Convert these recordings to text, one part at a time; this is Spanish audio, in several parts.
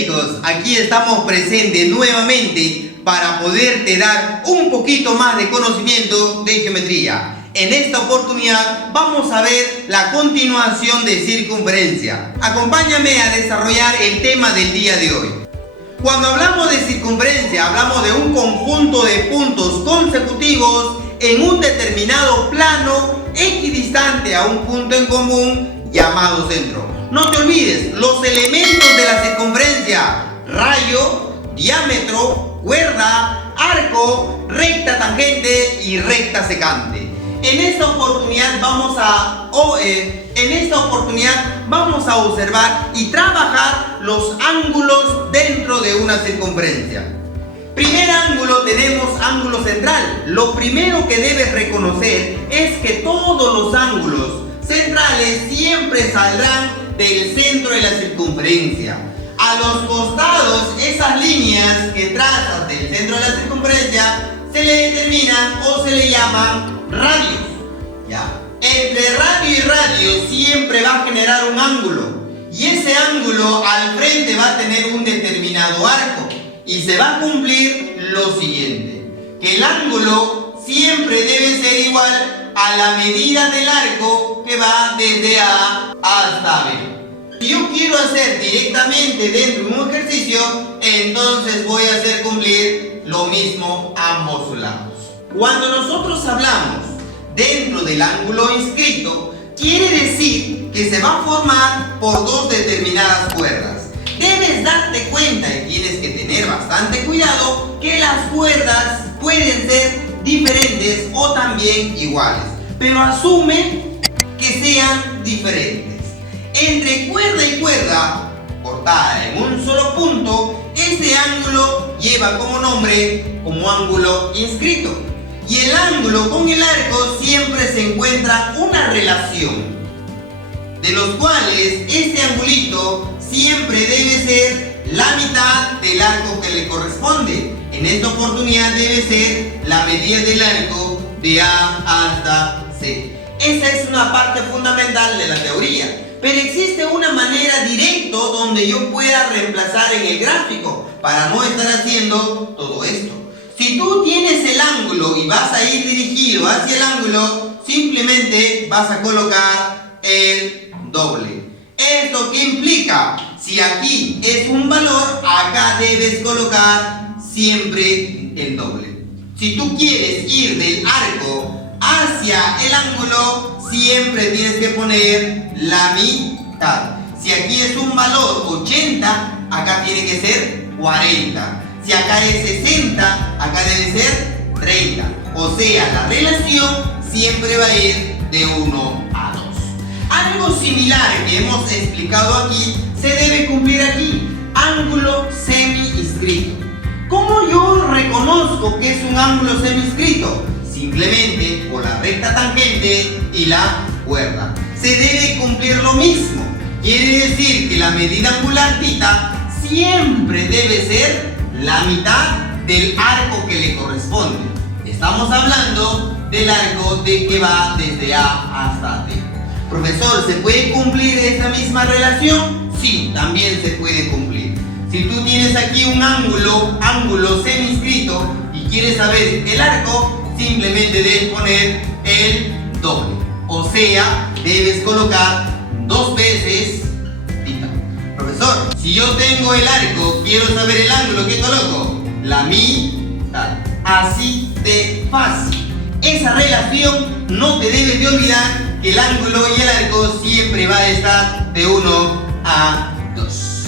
chicos, aquí estamos presentes nuevamente para poderte dar un poquito más de conocimiento de geometría. En esta oportunidad vamos a ver la continuación de circunferencia. Acompáñame a desarrollar el tema del día de hoy. Cuando hablamos de circunferencia, hablamos de un conjunto de puntos consecutivos en un determinado plano equidistante a un punto en común llamado centro. No te olvides, los elementos de la circunferencia: rayo, diámetro, cuerda, arco, recta tangente y recta secante. En esta oportunidad vamos a observar y trabajar los ángulos dentro de una circunferencia. Primer ángulo, tenemos ángulo central. Lo primero que debes reconocer es que todos los ángulos centrales siempre saldrán del centro de la circunferencia. A los costados, esas líneas que trazas del centro de la circunferencia se le determinan o se le llaman radios. ¿Ya? Entre radio y radio siempre va a generar un ángulo, y ese ángulo al frente va a tener un determinado arco, y se va a cumplir lo siguiente: que el ángulo siempre debe ser igual a la medida del arco que va desde A hasta B. Si yo quiero hacer directamente dentro de un ejercicio, entonces voy a hacer cumplir lo mismo ambos lados. Cuando nosotros hablamos dentro del ángulo inscrito, quiere decir que se va a formar por dos determinadas cuerdas. Debes darte cuenta y tienes que tener bastante cuidado que las cuerdas pueden ser diferentes o también iguales, pero asume que sean diferentes. Entre cuerda y cuerda cortada en un solo punto, este ángulo lleva como nombre como ángulo inscrito. Y el ángulo con el arco siempre se encuentra una relación, de los cuales este angulito siempre debe ser la mitad del arco que le corresponde. En esta oportunidad debe ser la medida del arco de A hasta C. Esa es una parte fundamental de la teoría. Pero existe una manera directa donde yo pueda reemplazar en el gráfico para no estar haciendo todo esto. Si tú tienes el ángulo y vas a ir dirigido hacia el ángulo, simplemente vas a colocar el doble. ¿Esto qué implica? Si aquí es un valor, acá debes colocar siempre el doble. Si tú quieres ir del arco hacia el ángulo, siempre tienes que poner la mitad. Si aquí es un valor 80, acá tiene que ser 40. Si acá es 60, acá debe ser 30. O sea, la relación siempre va a ir de 1 a 2. Algo similar que hemos explicado aquí se debe cumplir aquí: ángulo semi-inscrito. ¿Cómo yo reconozco que es un ángulo semi-inscrito? Simplemente por la recta tangente y la cuerda. Se debe cumplir lo mismo. Quiere decir que la medida angular θ siempre debe ser la mitad del arco que le corresponde. Estamos hablando del arco que va desde A hasta D. Profesor, ¿se puede cumplir esta misma relación? Sí, también se puede cumplir. Si tú tienes aquí un ángulo semi-inscrito y quieres saber el arco, simplemente debes poner el doble. O sea, debes colocar 2 veces θ. Profesor, si yo tengo el arco, quiero saber el ángulo, ¿qué coloco? La mitad. Así de fácil. Esa relación no te debes de olvidar, que el ángulo y el arco siempre va a estar de 1 a 2.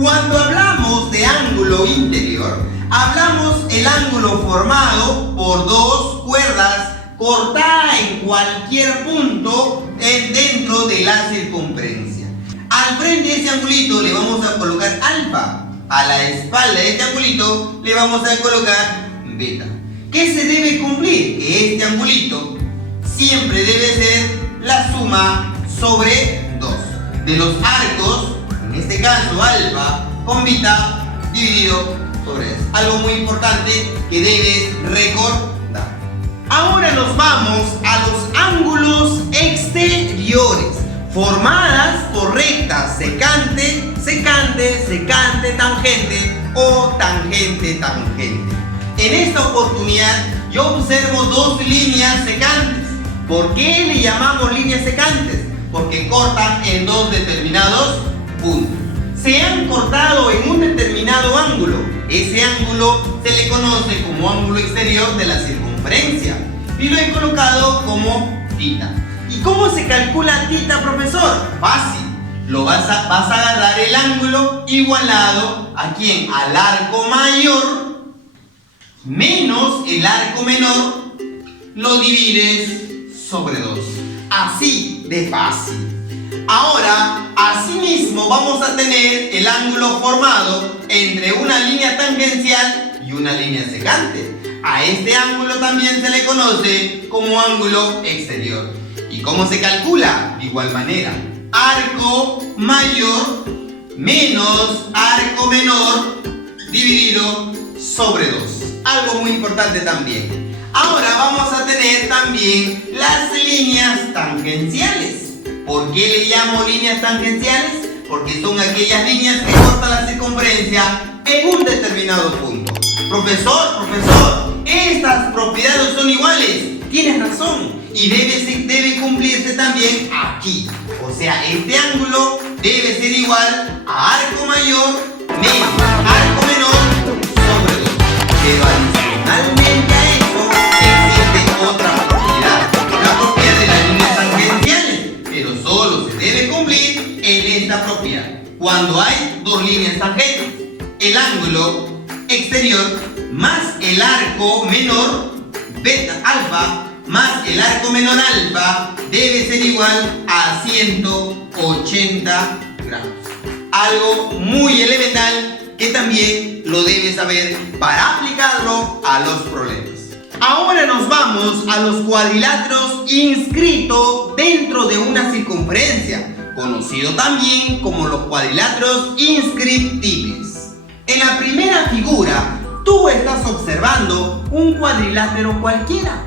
Cuando hablamos de ángulo interior, hablamos el ángulo formado por dos cuerdas cortadas en cualquier punto dentro de la circunferencia. Al frente de este angulito le vamos a colocar alfa. A la espalda de este angulito le vamos a colocar beta. ¿Qué se debe cumplir? Que este angulito siempre debe ser la suma sobre 2 de los arcos, en este caso alfa con beta dividido sobre eso. Algo muy importante que debes recordar. Ahora nos vamos a los ángulos exteriores, formadas por rectas secante, secante, secante, tangente o tangente, tangente. En esta oportunidad yo observo dos líneas secantes. ¿Por qué le llamamos líneas secantes? Porque cortan en dos determinados puntos. Se han cortado en un determinado ángulo. Ese ángulo se le conoce como ángulo exterior de la circunferencia y lo he colocado como θ. ¿Y cómo se calcula θ, profesor? Fácil. Vas a agarrar el ángulo igualado ¿a quién? Al arco mayor menos el arco menor, lo divides sobre 2. Así de fácil. Ahora, asimismo vamos a tener el ángulo formado entre una línea tangencial y una línea secante. A este ángulo también se le conoce como ángulo exterior. ¿Y cómo se calcula? De igual manera, arco mayor menos arco menor dividido sobre 2. Algo muy importante también. Ahora vamos a tener también las líneas tangenciales. ¿Por qué le llamo líneas tangenciales? Porque son aquellas líneas que cortan la circunferencia en un determinado punto. Profesor, estas propiedades son iguales. Tienes razón. Y debe cumplirse también aquí. O sea, este ángulo debe ser igual a arco mayor menos arco menor sobre 2. Pero adicionalmente a eso existe otra propiedad. La propiedad de las líneas tangenciales. Pero solo se debe cumplir en esta propiedad. Cuando hay dos líneas tangentes, el ángulo exterior más el arco menor beta alfa más el arco menor alfa debe ser igual a 180 grados. Algo muy elemental que también lo debes saber para aplicarlo a los problemas. Ahora nos vamos a los cuadriláteros inscritos dentro de una circunferencia, conocido también como los cuadriláteros inscriptibles. En la primera figura, tú estás observando un cuadrilátero cualquiera.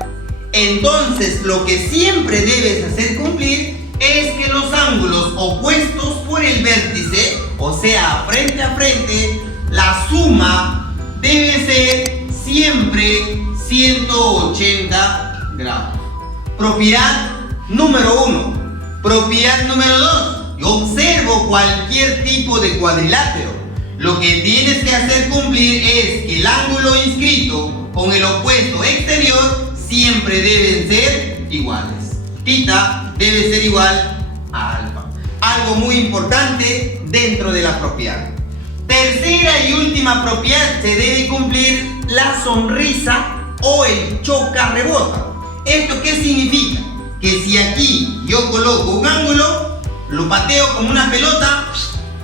Entonces, lo que siempre debes hacer cumplir es que los ángulos opuestos por el vértice, o sea, frente a frente, la suma debe ser siempre 180 grados. Propiedad número 1. Propiedad número 2. Yo observo cualquier tipo de cuadrilátero. Lo que tienes que hacer cumplir es que el ángulo inscrito con el opuesto exterior siempre deben ser iguales. Θ debe ser igual a alfa. Algo muy importante dentro de la propiedad. Tercera y última propiedad, se debe cumplir la sonrisa o el choca-rebota. ¿Esto qué significa? Que si aquí yo coloco un ángulo, lo pateo como una pelota,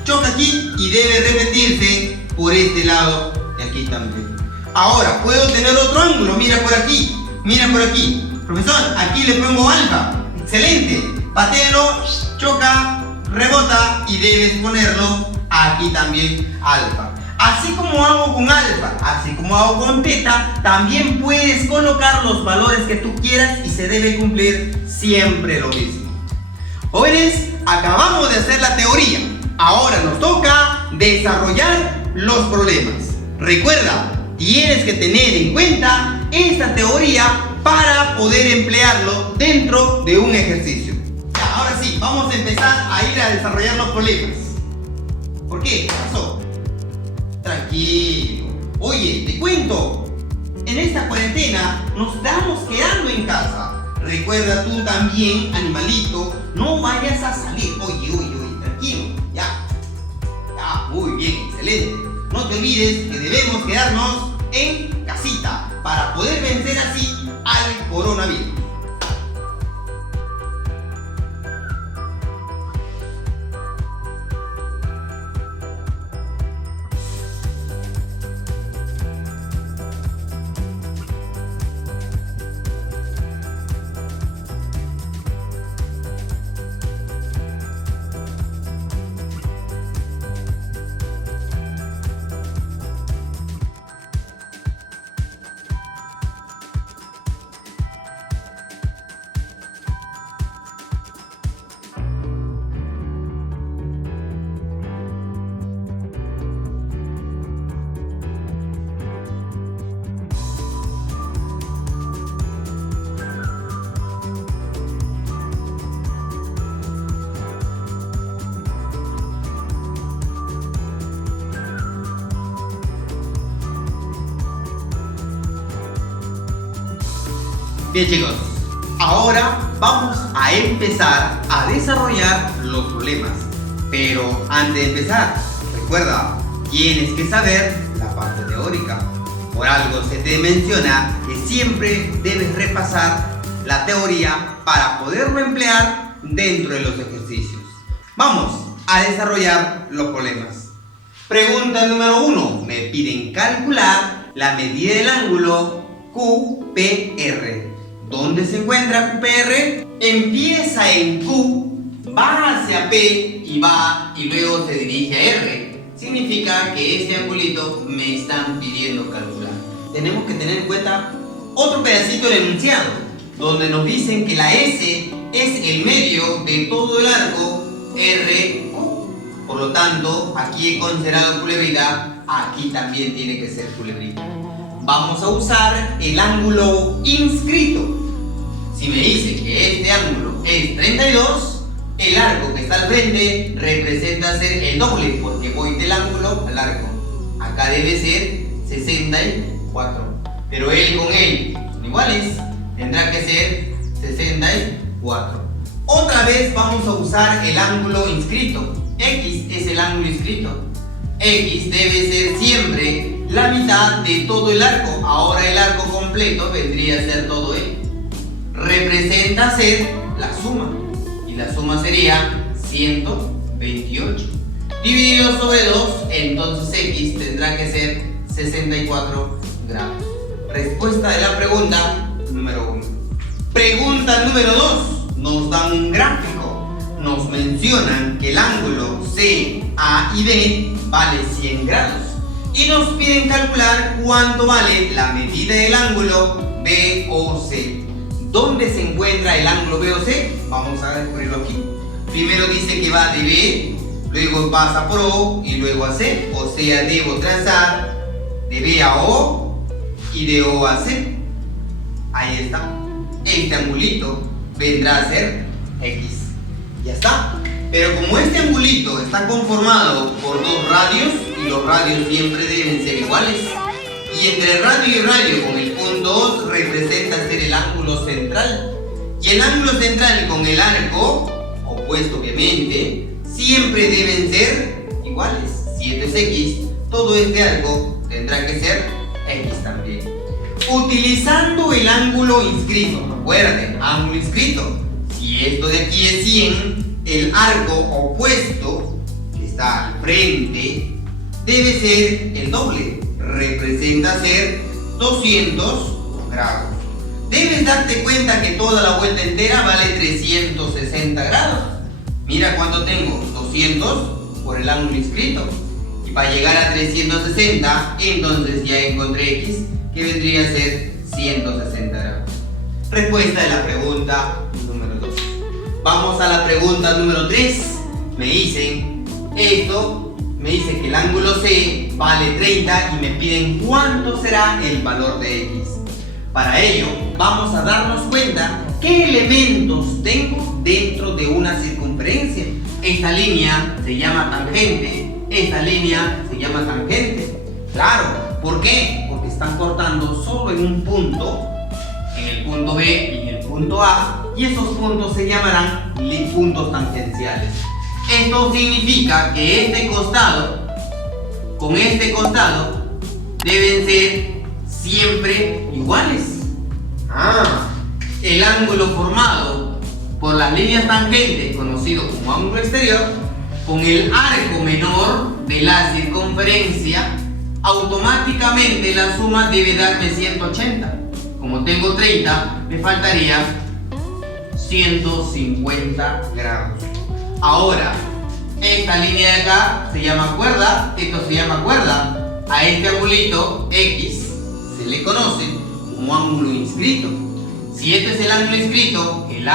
choca aquí y debe repetirse por este lado y aquí también. Ahora, puedo tener otro ángulo, mira por aquí. Mira por aquí. Profesor, aquí le pongo alfa. Excelente. Patéalo, choca, rebota y debes ponerlo aquí también alfa. Así como hago con alfa, así como hago con teta, también puedes colocar los valores que tú quieras y se debe cumplir siempre lo mismo. Jóvenes, acabamos de hacer la teoría. Ahora nos toca desarrollar los problemas. Recuerda, tienes que tener en cuenta esta teoría para poder emplearlo dentro de un ejercicio. Ya, ahora sí, vamos a empezar a ir a desarrollar los problemas. ¿Por qué? ¿Qué pasó? Tranquilo. Oye, te cuento. En esta cuarentena nos estamos quedando en casa. Recuerda tú también, animalito, no vayas a salir. Oye, tranquilo. Ya, muy bien, excelente. No te olvides que debemos quedarnos en casita para poder vencer así al coronavirus. Bien chicos, ahora vamos a empezar a desarrollar los problemas. Pero antes de empezar, recuerda, tienes que saber la parte teórica. Por algo se te menciona que siempre debes repasar la teoría para poderlo emplear dentro de los ejercicios. Vamos a desarrollar los problemas. Pregunta número 1. Me piden calcular la medida del ángulo QPR. ¿Dónde se encuentra QPR? Empieza en Q, va hacia P y luego se dirige a R. Significa que este angulito me están pidiendo calcular. Tenemos que tener en cuenta otro pedacito del enunciado, donde nos dicen que la S es el medio de todo el arco RQ. Por lo tanto, aquí he considerado culebrita, aquí también tiene que ser culebrita. Vamos a usar el ángulo inscrito. Si me dicen que este ángulo es 32, el arco que está al frente representa ser el doble, porque voy del ángulo al arco. Acá debe ser 64, pero él con él son iguales, tendrá que ser 64. Otra vez vamos a usar el ángulo inscrito. X es el ángulo inscrito. X debe ser siempre la mitad de todo el arco. Ahora el arco completo vendría a ser todo él. Representa ser la suma. Y la suma sería 128. Dividido sobre 2, entonces X tendrá que ser 64 grados. Respuesta de la pregunta número 1. Pregunta número 2. Nos dan un gráfico. Nos mencionan que el ángulo CA y B vale 100 grados. Y nos piden calcular cuánto vale la medida del ángulo BOC. ¿Dónde se encuentra el ángulo BOC? Vamos a descubrirlo aquí. Primero dice que va de B, luego pasa por O y luego a C. O sea, debo trazar de B a O y de O a C. Ahí está. Este angulito vendrá a ser X. Ya está. Pero como este angulito está conformado por dos radios, y los radios siempre deben ser iguales, y entre radio y radio con el punto 2 representa ser el ángulo central, y el ángulo central con el arco opuesto obviamente siempre deben ser iguales. Si esto es X, todo este arco tendrá que ser X también. Utilizando el ángulo inscrito, recuerden, ángulo inscrito, si esto de aquí es 100, el arco opuesto que está al frente debe ser el doble, representa ser 200 grados. Debes darte cuenta que toda la vuelta entera vale 360 grados. Mira cuánto tengo, 200 por el ángulo inscrito. Y para llegar a 360, entonces ya encontré X, que vendría a ser 160 grados. Respuesta de la pregunta número 2. Vamos a la pregunta número 3. Me dicen esto, me dice que el ángulo C vale 30 y me piden cuánto será el valor de X. Para ello, vamos a darnos cuenta qué elementos tengo dentro de una circunferencia. Esta línea se llama tangente, esta línea se llama tangente. Claro, ¿por qué? Porque están cortando solo en un punto, en el punto B y en el punto A, y esos puntos se llamarán puntos tangenciales. Esto significa que este costado con este costado deben ser siempre iguales. El ángulo formado por las líneas tangentes, conocido como ángulo exterior, con el arco menor de la circunferencia, automáticamente la suma debe darme 180. Como tengo 30, me faltaría 150 grados. Ahora, esta línea de acá se llama cuerda, esto se llama cuerda. A este angulito X se le conoce como ángulo inscrito. Si este es el ángulo inscrito, el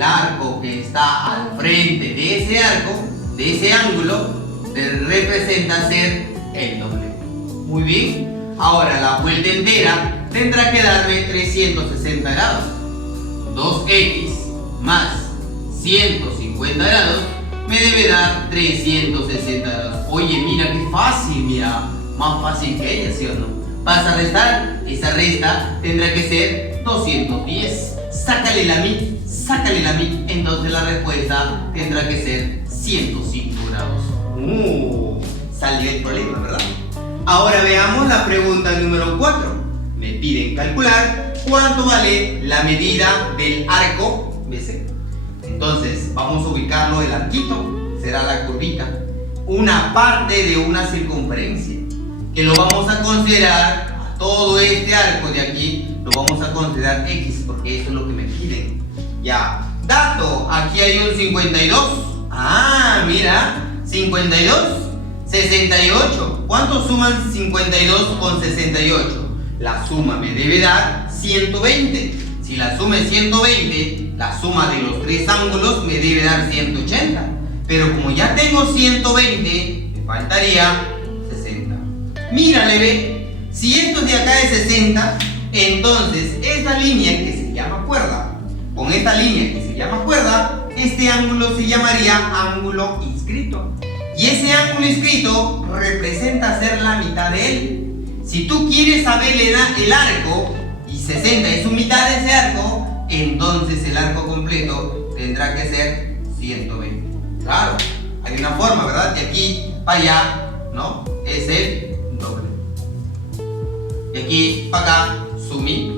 arco que está al frente de ese arco, de ese ángulo, representa ser el doble. Muy bien. Ahora la vuelta entera tendrá que darme 360 grados. 2x más 150 grados me debe dar 360 grados. Oye, mira qué fácil, mira. Más fácil que ella, ¿sí o no? Vas a restar, esa resta tendrá que ser 210. Sácale la mitad, entonces la respuesta tendrá que ser 105 grados. Salió el problema, ¿verdad? Ahora veamos la pregunta número 4. Me piden calcular cuánto vale la medida del arco BC. Entonces, vamos a ubicarlo el arquito, será la curvita, una parte de una circunferencia, que lo vamos a considerar, a todo este arco de aquí, lo vamos a considerar X, porque eso es lo que me piden. Ya, dato, aquí hay un 52. Mira, 52, 68. ¿Cuánto suman 52 con 68? La suma me debe dar 120. Si la suma es 120, la suma de los tres ángulos me debe dar 180. Pero como ya tengo 120, me faltaría 60. Mírale, ve. Si esto de acá es 60, entonces esta línea que se llama cuerda, con esta línea que se llama cuerda, este ángulo se llamaría ángulo inscrito. Y ese ángulo inscrito representa ser la mitad de él. Si tú quieres saber el arco, y 60 es su mitad de ese arco, entonces el arco completo tendrá que ser 120. Claro, hay una forma, ¿verdad? De aquí para allá, ¿no? Es el doble. De aquí para acá, su mitad.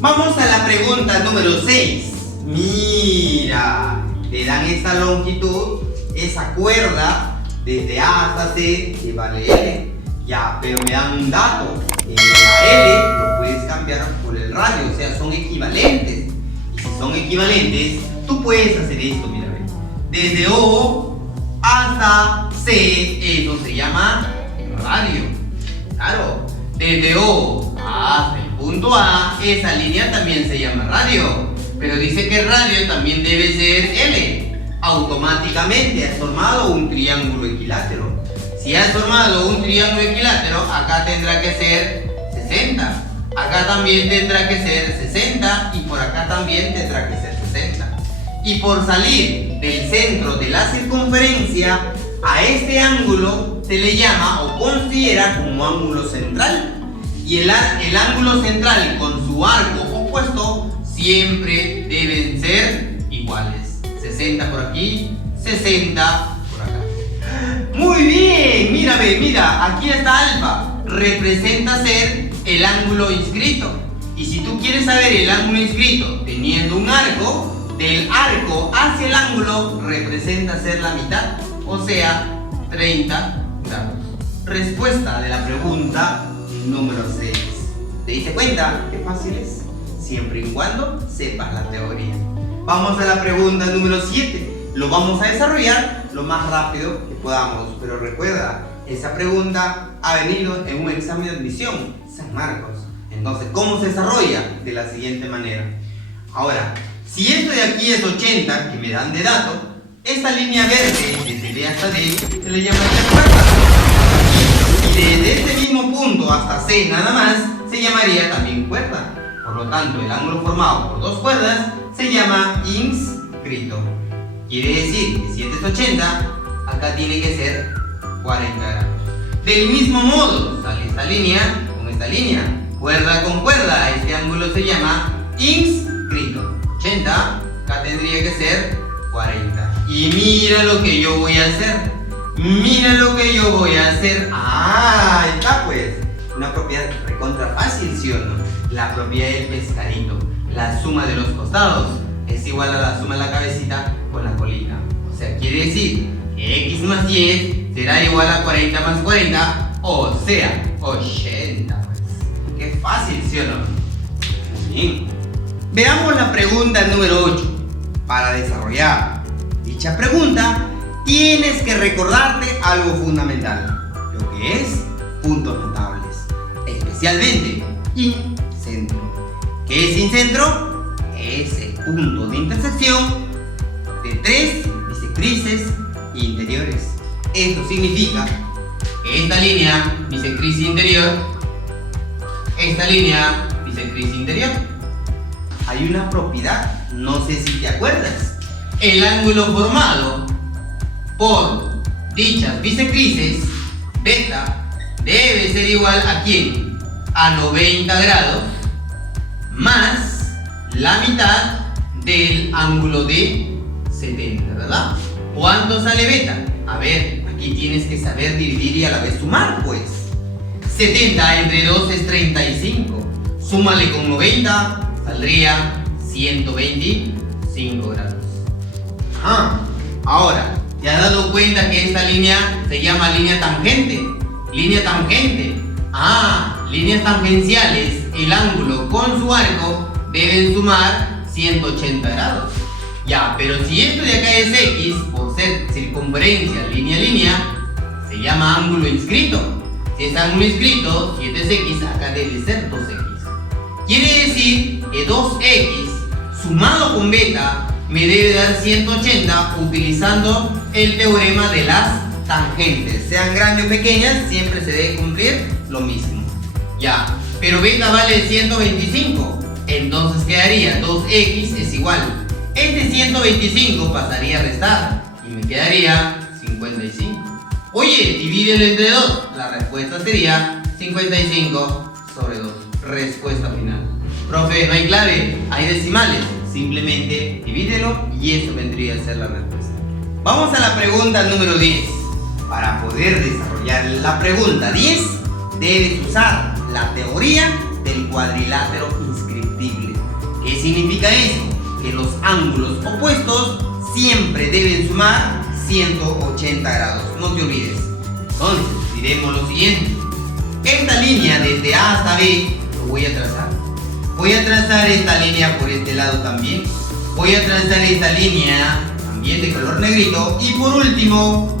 Vamos a la pregunta número 6. Mira, le dan esta longitud, esa cuerda, desde A hasta C, que vale L. Ya, pero me dan un dato. La L lo puedes cambiar por el radio, o sea, son equivalentes. Y si son equivalentes, tú puedes hacer esto, mira, ve. Desde O hasta C, eso se llama radio. Claro, desde O hasta el punto A, esa línea también se llama radio. Pero dice que radio también debe ser L. Automáticamente has formado un triángulo equilátero. Si has formado un triángulo equilátero, acá tendrá que ser 60. Acá también tendrá que ser 60 y por acá también tendrá que ser 60. Y por salir del centro de la circunferencia, a este ángulo se le llama o considera como ángulo central. Y el ángulo central con su arco opuesto siempre deben ser iguales. 60 por aquí, 60 por acá. Muy bien, mira, aquí está alfa. Representa ser el ángulo inscrito. Y si tú quieres saber el ángulo inscrito teniendo un arco, del arco hacia el ángulo representa ser la mitad, o sea, 30 grados. Respuesta de la pregunta número 6. ¿Te diste cuenta qué fácil es? Siempre y cuando sepas la teoría. Vamos a la pregunta número 7. Lo vamos a desarrollar lo más rápido que podamos, pero recuerda, esa pregunta ha venido en un examen de admisión, San Marcos. Entonces, ¿cómo se desarrolla? De la siguiente manera. Ahora, si esto de aquí es 80, que me dan de dato, esta línea verde, desde B hasta D, se le llamaría cuerda. Y desde este mismo punto hasta C nada más, se llamaría también cuerda. Por lo tanto, el ángulo formado por dos cuerdas se llama inscrito. Quiere decir que si este es 80, acá tiene que ser 40 grados. Del mismo modo, sale esta línea con esta línea. Cuerda con cuerda, este ángulo se llama inscrito. 80, acá tendría que ser 40. Y mira lo que yo voy a hacer. Ah, está pues. Una propiedad recontra fácil, ¿sí o no? La propiedad del pescadito. La suma de los costados es igual a la suma de la cabecita con la colita. O sea, quiere decir que x más 10 será igual a 40 más 40, o sea, 80. Pues. Qué fácil, ¿sí o no? Muy bien. Veamos la pregunta número 8. Para desarrollar dicha pregunta, tienes que recordarte algo fundamental, lo que es puntos notables, especialmente incentro. ¿Qué es incentro? Es el punto de intersección de tres bisectrices interiores. Esto significa que esta línea bisectriz interior, esta línea bisectriz interior. Hay una propiedad, no sé si te acuerdas. El ángulo formado por dichas bisectrices, beta, debe ser igual a ¿quién? A 90 grados más la mitad del ángulo de 70, ¿verdad? ¿Cuánto sale beta? A ver, aquí tienes que saber dividir y a la vez sumar, pues. 70 entre 2 es 35. Súmale con 90, saldría 125 grados. Ahora, ¿te has dado cuenta que esta línea se llama línea tangente? Línea tangente. Líneas tangenciales, el ángulo con su arco deben sumar 180 grados. Ya, pero si esto de acá es X, por ser circunferencia, línea, línea, se llama ángulo inscrito. Si es ángulo inscrito, 7 es X, acá debe ser 2X. Quiere decir que 2X sumado con beta me debe dar 180 utilizando el teorema de las tangentes. Sean grandes o pequeñas, siempre se debe cumplir lo mismo. Ya, pero beta vale 125. Entonces quedaría 2X es igual. Este 125 pasaría a restar y me quedaría 55. Oye, divídelo entre 2. La respuesta sería 55 sobre 2. Respuesta final. Profe, no hay clave, hay decimales. Simplemente divídelo y eso vendría a ser la respuesta. Vamos a la pregunta número 10. Para poder desarrollar la pregunta 10, debes usar la teoría del cuadrilátero inscriptible. ¿Qué significa eso? Que los ángulos opuestos siempre deben sumar 180 grados. No te olvides. Entonces, diremos lo siguiente. Esta línea desde A hasta B lo voy a trazar. Voy a trazar esta línea por este lado también. Voy a trazar esta línea también de color negrito. Y por último,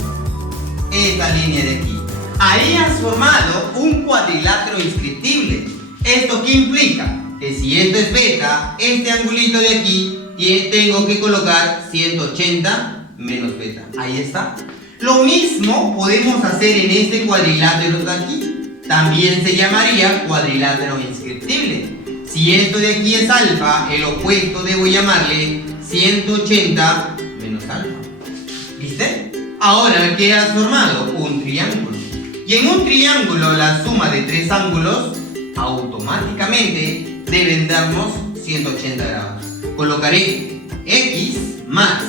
esta línea de aquí. Ahí has formado un cuadrilátero inscriptible. ¿Esto qué implica? Que si esto es beta, este angulito de aquí, tengo que colocar 180 menos beta. Ahí está. Lo mismo podemos hacer en este cuadrilátero de aquí. También se llamaría cuadrilátero inscriptible. Si esto de aquí es alfa, el opuesto debo llamarle 180 menos alfa. ¿Viste? Ahora, ¿qué has formado? Un triángulo. Y en un triángulo la suma de tres ángulos automáticamente deben darnos 180 grados. Colocaré X más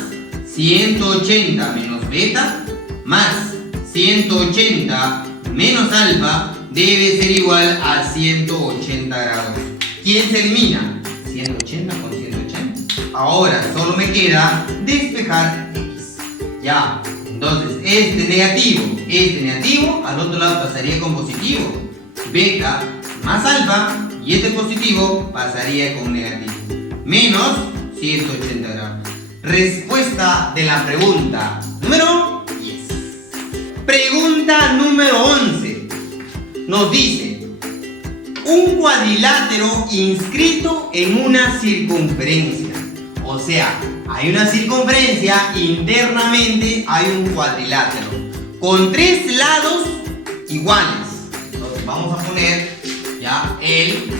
180 menos beta más 180 menos alfa debe ser igual a 180 grados. ¿Quién se elimina? 180 con 180. Ahora solo me queda despejar X. Ya, entonces este negativo al otro lado pasaría con positivo. Beta más alfa y este positivo pasaría con negativo. Menos 180 grados. Respuesta de la pregunta número 10. Pregunta número 11. Nos dice: un cuadrilátero inscrito en una circunferencia. O sea, hay una circunferencia, internamente hay un cuadrilátero con tres lados iguales. Entonces vamos a poner ya el,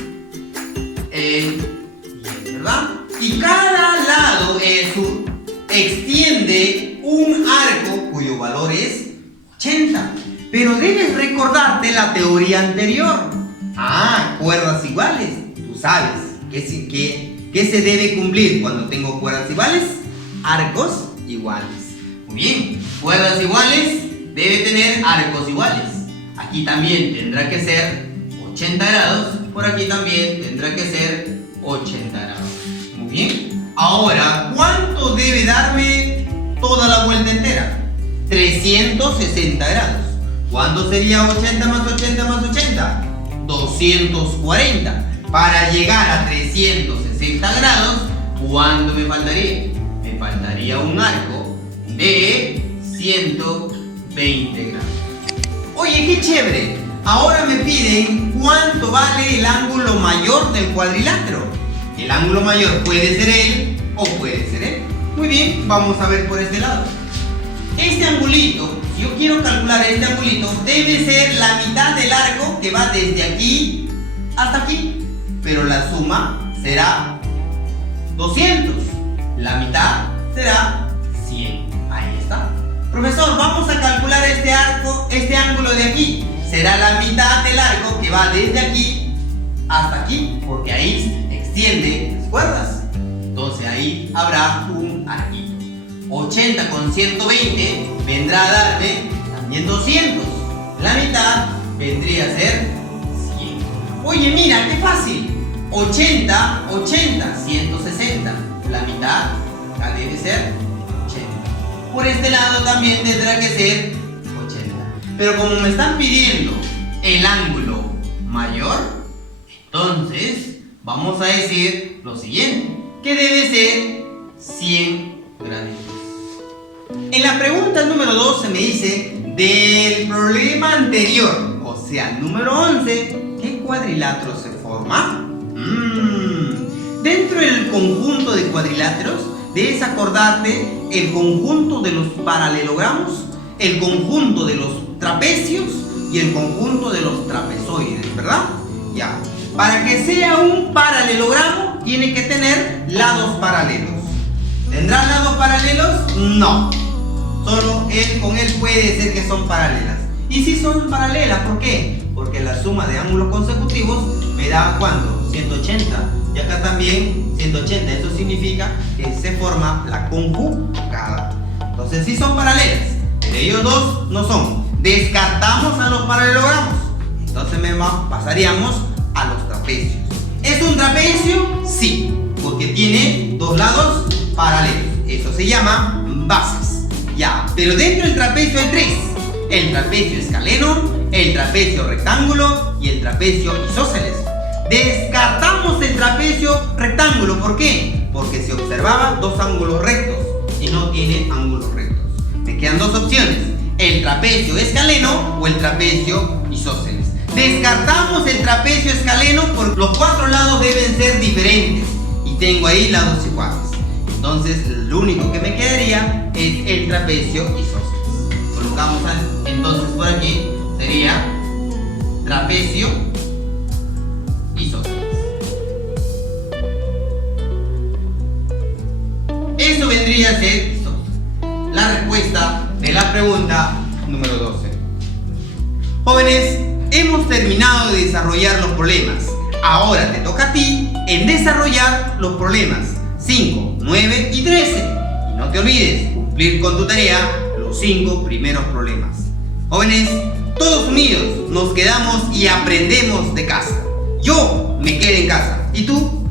¿verdad? Y cada lado extiende un arco cuyo valor es 80. Pero debes recordarte la teoría anterior. Cuerdas iguales. Tú sabes ¿qué se debe cumplir cuando tengo cuerdas iguales? Arcos iguales. Muy bien, cuerdas iguales debe tener arcos iguales. Aquí también tendrá que ser 80 grados. Por aquí también tendrá que ser 80 grados. Muy bien. Ahora, ¿cuánto debe darme toda la vuelta entera? 360 grados. ¿Cuánto sería 80 más 80 más 80? 240. Para llegar a 360 grados, ¿cuánto me faltaría? Me faltaría un arco de 120 grados. Oye, qué chévere. Ahora me piden cuánto vale el ángulo mayor del cuadrilátero. El ángulo mayor puede ser él o puede ser él. Muy bien, vamos a ver por este lado. Este angulito, si yo quiero calcular este angulito, debe ser la mitad del arco que va desde aquí hasta aquí. Pero la suma será 200. La mitad será 100. Ahí está. Profesor, vamos a calcular este ángulo de aquí. Será la mitad del arco que va desde aquí hasta aquí, porque ahí extiende, ¿recuerdas? Entonces ahí habrá un arquito. 80 con 120 vendrá a darme también 200. La mitad vendría a ser 100. Oye, mira, qué fácil. 80, 160. La mitad acá debe ser 80. Por este lado también tendrá que ser 80. Pero como me están pidiendo el ángulo mayor, entonces vamos a decir lo siguiente, que debe ser 100 graditos. En la pregunta número 2 se me dice del problema anterior, o sea, número 11, ¿qué cuadrilátero se forma? Dentro del conjunto de cuadriláteros debes acordarte el conjunto de los paralelogramos, el conjunto de los trapecios y el conjunto de los trapezoides, ¿verdad? Ya. Para que sea un paralelogramo tiene que tener lados paralelos. ¿Tendrá lados paralelos? No. Solo con él puede ser que son paralelas. Y si son paralelas, ¿por qué? Porque la suma de ángulos consecutivos me da ¿cuánto? 180. Y acá también 180. Eso significa que se forma la conjugada. Entonces sí son paralelas, pero ellos dos no son. Descartamos a los paralelogramos. Entonces pasaríamos a los trapecios. ¿Es un trapecio? Sí, porque tiene dos lados paralelos. Eso se llama bases. Ya, pero dentro del trapecio hay tres: el trapecio escaleno, el trapecio rectángulo y el trapecio isósceles. Descartamos el trapecio rectángulo. ¿Por qué? Porque se observaba dos ángulos rectos y no tiene ángulos rectos. Me quedan dos opciones: el trapecio escaleno o el trapecio isósceles. Descartamos el trapecio escaleno porque los cuatro lados deben ser diferentes y tengo ahí lados iguales. Entonces lo único que me quedaría es el trapecio isósceles. Colocamos entonces por aquí, sería trapecio isósceles. Eso vendría a ser la respuesta de la pregunta número 12. Jóvenes, hemos terminado de desarrollar los problemas. Ahora te toca a ti en desarrollar los problemas 5, 9 y 13. Y no te olvides cumplir con tu tarea los 5 primeros problemas. Jóvenes, todos unidos nos quedamos y aprendemos de casa. Yo me quedé en casa. ¿Y tú?